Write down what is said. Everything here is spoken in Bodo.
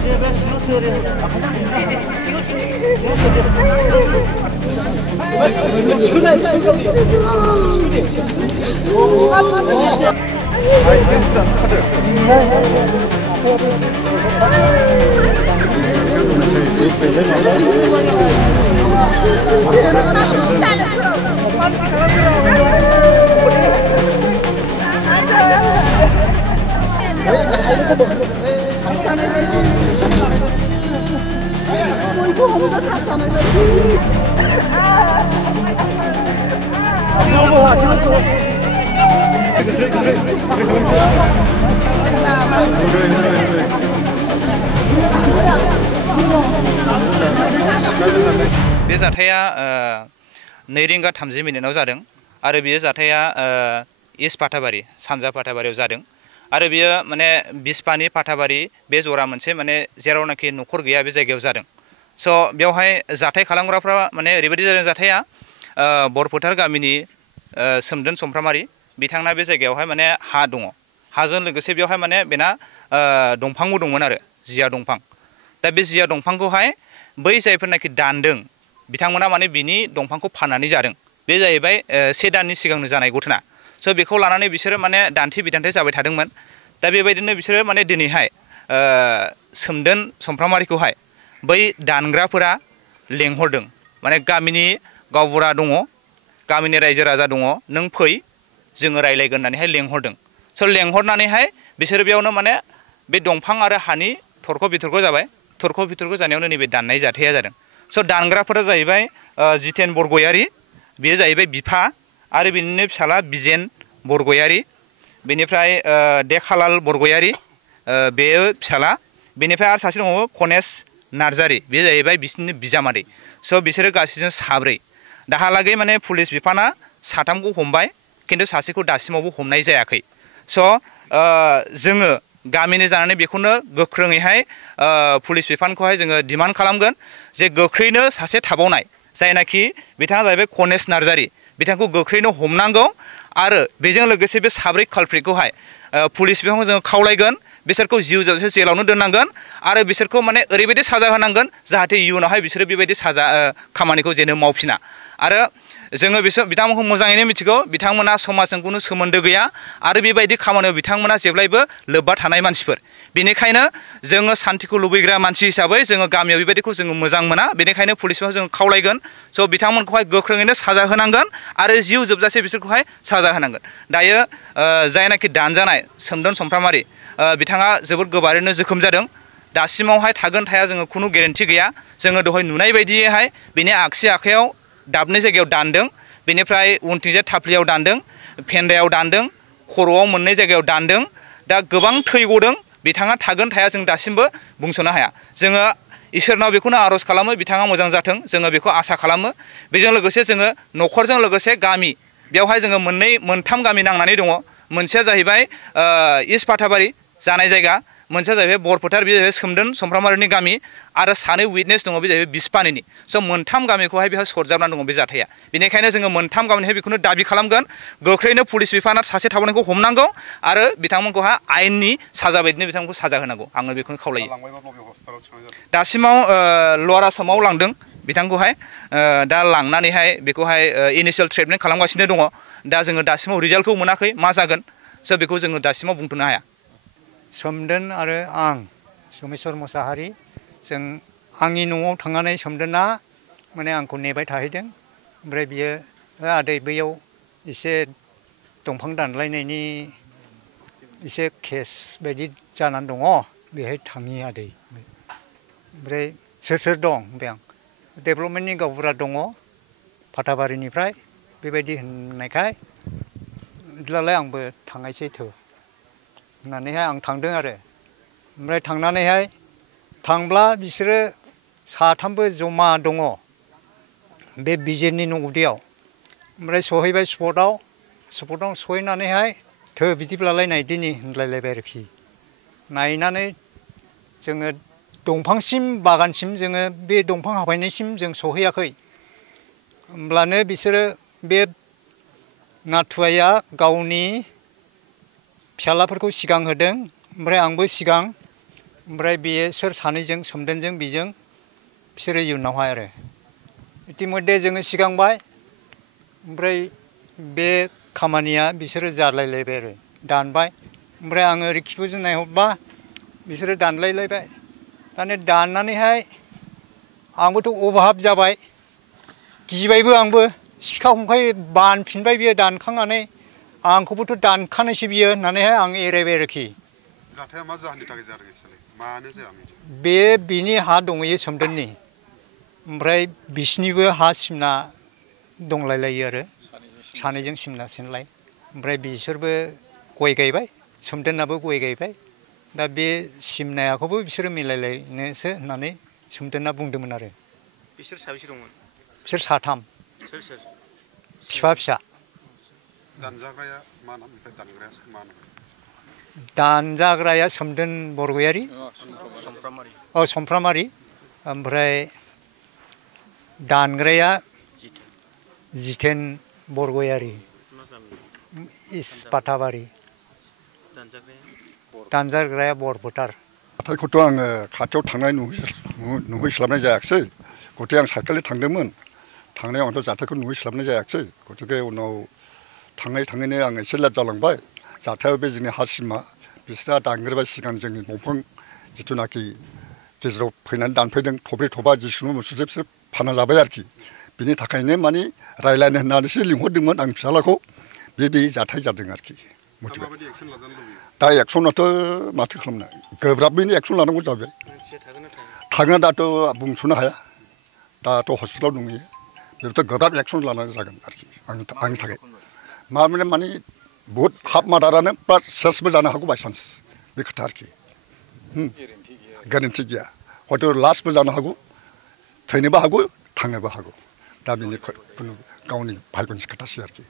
बे जाथाया 2 रिंगा 30 मिनिटाव जादों आरो बेयो जाथाया इस्ट पाटाबारि सानजा पाटाबारियाव जादों आरो बेयो माने बिस्पानि पाटाबारि बे जरा मोनसे माने जेरावनाखि न'खर गैया बे जायगायाव जादों स' बेवहाय जाथाय खालामग्राफ्रा माने ओरैबायदि जादों जाथाया बरफोथार गामिनि सोमदोन समफ्रामारि बिथांना बे जायगायावहाय माने हा दङ हाजों लोगोसे बेवहाय माने बेना दंफांबो दंमोन आरो जिया दंफां दा बे जिया दंफांखौहाय बै जायफोरनाखि दानदों बिथांमोना माने बिनि दंफांखौ फाननानै जादों बे जाहैबाय 1 दाननि सिगांनो जानाय घटना स' बेखौ लानानै बिसोरो माने दान्थे बिदान्थे जाबाय थादोंमोन दा बेबायदिनो बिसोरो माने दिनैहाय सोमदोन समफ्रामारिखौहाय बै दानग्राफोरा लेंहरदों माने गामिनि गावबुरा दङ गामिनि रायजो राजा दङ नों फै जोङो रायलायगोन होननानैहाय लेंहरदों स' लेंहरनानैहाय बिसोरो बेयावनो माने बे दंफां आरो हानि थरख' बिथरख' जाबाय थरख' बिथरख' जानायावनो नैबे दाननाय जाथाया जादों स' दानग्राफोरा जाहैबाय जितेन बरगयारि बेयो जाहैबाय बिफा आरो बिनिनो फिसाला बिजेन बरगयारि बेनिफ्राय देखालाल बरगयारि बेयो फिसाला बेनिफ्राय आरो सासे दङ कनेश नार्जारि बे जाहैबाय बिसोरनि बिजामादै स' बिसोरो गासैजों 4 दाहालागै माने पुलिस बिफाना 3खौ हमबाय खिन्थु सासेखौ दासिमावबो हमनाय जायाखै स' जोङो गामिनि जानानै बेखौनो गोख्रोङैहाय पुलिस बिफानखौहाय जोङो डिमान्ड खालामगोन जे गोख्रैनो सासे थाबावनाय जायनाखि बिथाङा जाहैबाय कनेश नार्जारि बिथांखौ गोख्रैनो हमनांगौ आरो बेजों लोगोसे बे 4 कालप्रिटखौहाय पुलिस बिफानखौ जोङो खावलायगोन बिसोरखौ जिउ जोबजासे जेलावनो दोननांगोन आरो बिसोरखौ माने ओरैबायदि साजा होनांगोन जाहाथे इयुनावहाय बिसोरो बेबायदि साजा खामानिखौ जेनो मावफिना आरो जोङो बिथांमोनखौ मोजाङैनो मिथिगौ बिथांमोना समाजजों खुनु सोमोन्दो गैया आरो बेबायदि खामानियाव बिथांमोना जेब्लायबो लोब्बा थानाय मानसिफोर बेनिखायनो जोङो सान्तिखौ लुबैग्रा मानसि हिसाबै जोङो गामियाव बेबायदिखौ जोङो मोजां मोना बेनिखायनो पुलिसखौ जोङो खावलायगोन स' बिथांमोनखौहाय गोख्रोङैनो साजा होनांगोन आरो जिउ जोबजासे बिसोरखौहाय साजा होनांगोन दायो जायनाखि दानजानाय सोमदोन समफ्रामारि बिथाङा जोबोद गोबारैनो जोखोम जादों दासिमावहाय थागोन थाया जोङो खुनु गेरेन्थि गैया जोङो दहाय नुनाय बायदियैहाय बिनि आगसि आखायाव दाबनै जायगायाव दानदों बेनिफ्राय उनथिंजाय थाफ्लियाव दानदों फेन्दायाव दानदों खर'आव मोननै जायगायाव दानदों दा गोबां थै गदों बिथाङा थागोन थाया जों दासिमबो बुंस'नो हाया जोङो इसोरनाव बेखौनो आर'ज खालामो बिथाङा मोजां जाथों जोङो बेखौ आसा खालामो बेजों लोगोसे जोङो न'खरजों लोगोसे गामि बेवहाय जोङो 3 गामि नांनानै दङ मोनसेया जाहैबाय इस्ट पाटाबारि जानाय जायगा मोनसेया जाहैबाय बरफोथार बे जाहैबाय सोमदोन समफ्रामारिनि गामि आरो 2 उइटनेस दङ बे जाहैबाय बिस्पानिनि स' 3 गामिखौहाय बेहा सरजाबनानै दङ बे जाथाया बेनिखायनो जोङो 3 गामिनिहाय बेखौनो दाबि खालामगोन गोख्रैनो पुलिस बिफाना सासे थाबावनायखौ हमनांगौ आरो बिथांमोनखौहाय आयेननि साजा बायदिनो बिथांमोनखौ साजा होनांगौ आङो बेखौनो खावलायो दासिमाव लवार आसामाव लांदों बिथांखौहाय दा लांनानैहाय बेखौहाय इनिशियेल ट्रिटमेन्ट खालामगासिनो दङ दा जोङो दासिमाव रिजाल्टखौ मोनाखै मा जागोन स' बेखौ जोङो दासिमाव बुंथ'नो हाया सोमदोन आरो आं सोमेश्वर मोसाहारि जों आंनि न'आव थांनानै सोमदोना माने आंखौ नेबाय थाहैदों ओमफ्राय बियो आदै बैयाव एसे दंफां दानलायनायनि एसे केस बायदि जानानै दङ बेहाय थांनि आदै ओमफ्राय सोर दं ओमफ्राय आं डेभेलपमेन्टनि गावबुरा दङ पाटाबारिनिफ्राय बेबायदि होननायखाय बिदिब्लालाय आंबो थांनायसै होननानैहाय आं थांदों आरो ओमफ्राय थांनानैहाय थांब्ला बिसोरो 3बो जमा दङ बे बिजेननि न' गुदियाव ओमफ्राय सहैबाय स्पटआव सहैनानैहाय बिदिब्लालाय नायदिनि होनलायलायबाय आरोखि नायनानै जोङो दंफांसिम बागानसिम जोङो बे दंफां हाफायनायसिम जों सहैयाखै होमब्लानो बिसोरो बे नाथुवाया गावनि फिसालाफोरखौ सिगां होदों ओमफ्राय आंबो सिगां ओमफ्राय बिसोर सानैजों सोमदोनजों बिजों बिसोरो इयुनावहाय आरो इतिमध्ये जोङो सिगांबाय ओमफ्राय बे खामानिया बिसोरो जालायलायबाय आरो दानबाय ओमफ्राय आङो ओरै खिबुजों नायहरबा बिसोरो दानलायलायबाय दाने दाननानैहाय आंबोथ' अभाब जाबाय गिबायबो आंबो सिखा खंखाय बानफिनबाय बियो दानखांनानै आंखौबोथ' दानखानायसो बियो होननानैहाय आं एरायबाय आरोखि जाथाया मा जाहोननि थाखाय जादों एक्सुवेलि मानो जायामोन बे बिनि हा दंहैयो सोमदोननि ओमफ्राय बिसिनिबो हा सिमना दंलायलायो आरो सानैजों सिमना सिनलाय ओमफ्राय बिसोरबो गय गायबाय सोमदोनाबो गय गायबाय दा बे सिमनायाखौबो बिसोरो मिलायलायनोसो होननानै सोमदोना बुंदोंमोन आरो बिसोर साबेसे दंमोन बिसोर साथाम सोर सोर बिफा फिसा दानजाग्राया मा नाम ओमफ्राय दानग्राया मा नाम दानजाग्राया सोमदोन बरगयारी समफ्रामारि ओमफ्राय दानग्राया जितेन बरगयारी इस्पाताबारि दानजाग्राया बरफोथार जाथायखौथ' आङो खाथियाव थांनाय नुहैस्लाबनाय जायाखिसै गतिके आं साइकेलजों थांदोंमोन थांनायाव आंथ' जाथायखौ नुहैस्लाबनाय जायाखिसै गतिके उनाव थाङैनो आं एसे लेट जालांबाय जाथायाव बे जोंनि हा सिमा बिस्रा दानग्रोबाय सिगां जोंनि दंफां जिथुनाखि गेजेराव फैनानै दानफैदों थब्रै थबा जिसुनु मुसुजों बिसोर फाना जाबाय आरोखि बिनि थाखायनो माने रायलायनो होननानैसो लिंहरदोंमोन आं फिसालाखौ बे जाथाय जादों आरोखि दा एक्सनाथ' माथो खालामनो गोब्राबैनो एक्सन लानांगौ जाबाय थाङो दाथ' बुंस'नो हाया दाथ' हस्पिटालाव दंहैयो बेबोथ' गोब्राब एक्सन लानांगौ जागोन आरोखि आंनि थाखाय माने बुहुद हाफ मार्डारानो प्लास सेसबो जानो हागौ बायसान्स बे खोथा आरोखि गेरेन्टि गैया हयथ' लास्टबो जानो हागौ थैनोबो हागौ थांनोबो हागौ दा बेनि खुनु गावनि भाग्यनि खोथासै आरोखि